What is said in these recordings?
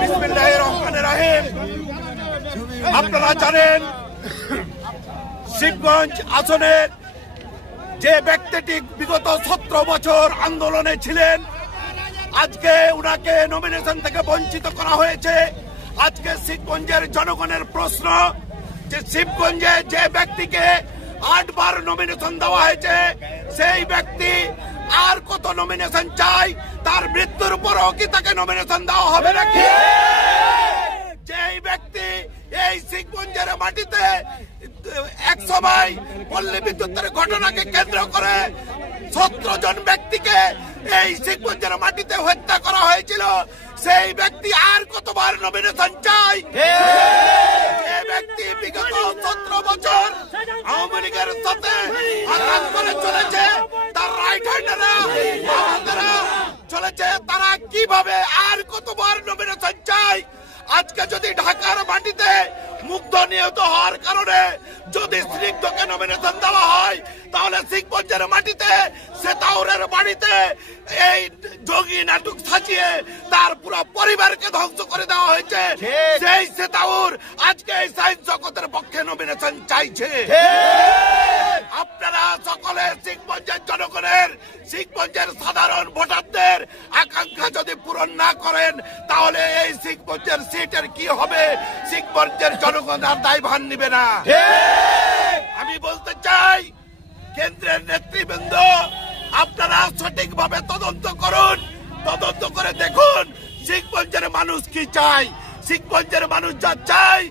বিসমিল্লাহির রহমানির রহিম। আপনারা জানেন শিবগঞ্জ আসনের যে ব্যক্তিটি বিগত 17 বছর আন্দোলনে ছিলেন, আজকে উনাকে নমিনেশন থেকে বঞ্চিত করা হয়েছে। আজকে শিবগঞ্জের জনগণের প্রশ্ন যে শিবগঞ্জে যে ব্যক্তিকে 8 বার নমিনেশন দেওয়া হয়েছে, সেই ব্যক্তি আর কত নমিনেশন চাই? তার মৃত্যুর পরও কি তাকে নমিনেশন দেওয়া হবে নাকি? যেই ব্যক্তি এই শিবগঞ্জের মাটিতে এক সময় পল্লী বিদ্যুতের ঘটনাকে কেন্দ্র করে 17 জন ব্যক্তিকে এই শিবগঞ্জের মাটিতে হত্যা করা হয়েছিল, সেই ব্যক্তি আর কতবার নমিনেশন চাই? যে ব্যক্তি বিগত 17 বছর আওয়ামী লীগের সাথে আঘাত করে চলেছে, তার রাইট হ্যান্ডাররা চলেছে, তারা কিভাবে আর কতবার নমিনেশন চাই? আজকে যদি ঢাকার মাটিতে মুগ্ধ নিহত হওয়ার কারণে যদি স্নিগ্ধকে নমিনেশন দেওয়া হয়, তাহলে শিবগঞ্জের মাটিতে সেতাউরের বাড়িতে এই জঙ্গি নাটক সাজিয়ে তার পুরো পরিবারকে ধ্বংস করে দেওয়া হয়েছে। সেই সেতাউর আজকে এই সাইন্স জগতের পক্ষে নমিনেশন চাইছে। আপনারা সকলে শিবগঞ্জের জনগণের, শিবগঞ্জের সাধারণ ভোটারদের আকাঙ্ক্ষা যদি পূরণ না করেন, তাহলে এই শিবগঞ্জের সিটের কি হবে? শিবগঞ্জের জনগণ আর দায়ভার নিবে না। আমি বলতে চাই, কেন্দ্রের নেতৃবৃন্দ, আপনারা সঠিকভাবে তদন্ত করুন। তদন্ত করে দেখুন শিবগঞ্জের মানুষ কি চায়। শিবগঞ্জের মানুষ যা চায়,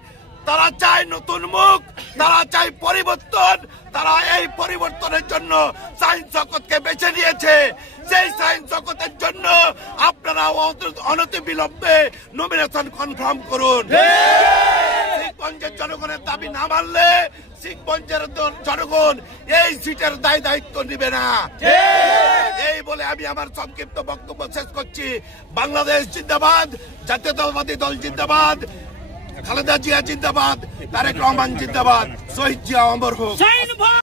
তারা চায় নতুন মুখ, তারা চায় পরিবর্তন। তারা এই পরিবর্তনের জন্য সায়েন্স জগৎকে বেছে নিয়েছে। সেই সায়েন্স জগতের জন্য আপনারা অনতিবিলম্বে নমিনেশন কনফার্ম করুন। শিবগঞ্জের জনগণের দাবি না মানলে শিবগঞ্জের জনগণ এই সিটের দায়িত্ব নিবে না। এই বলে আমি আমার সংক্ষিপ্ত বক্তব্য শেষ করছি। বাংলাদেশ জিন্দাবাদ, জাতীয়তাবাদী দল জিন্দাবাদ, খালেদা জিয়া জিন্দাবাদ, তারেক রহমান জিন্দাবাদ, শহীদ জিয়া অমর হোক।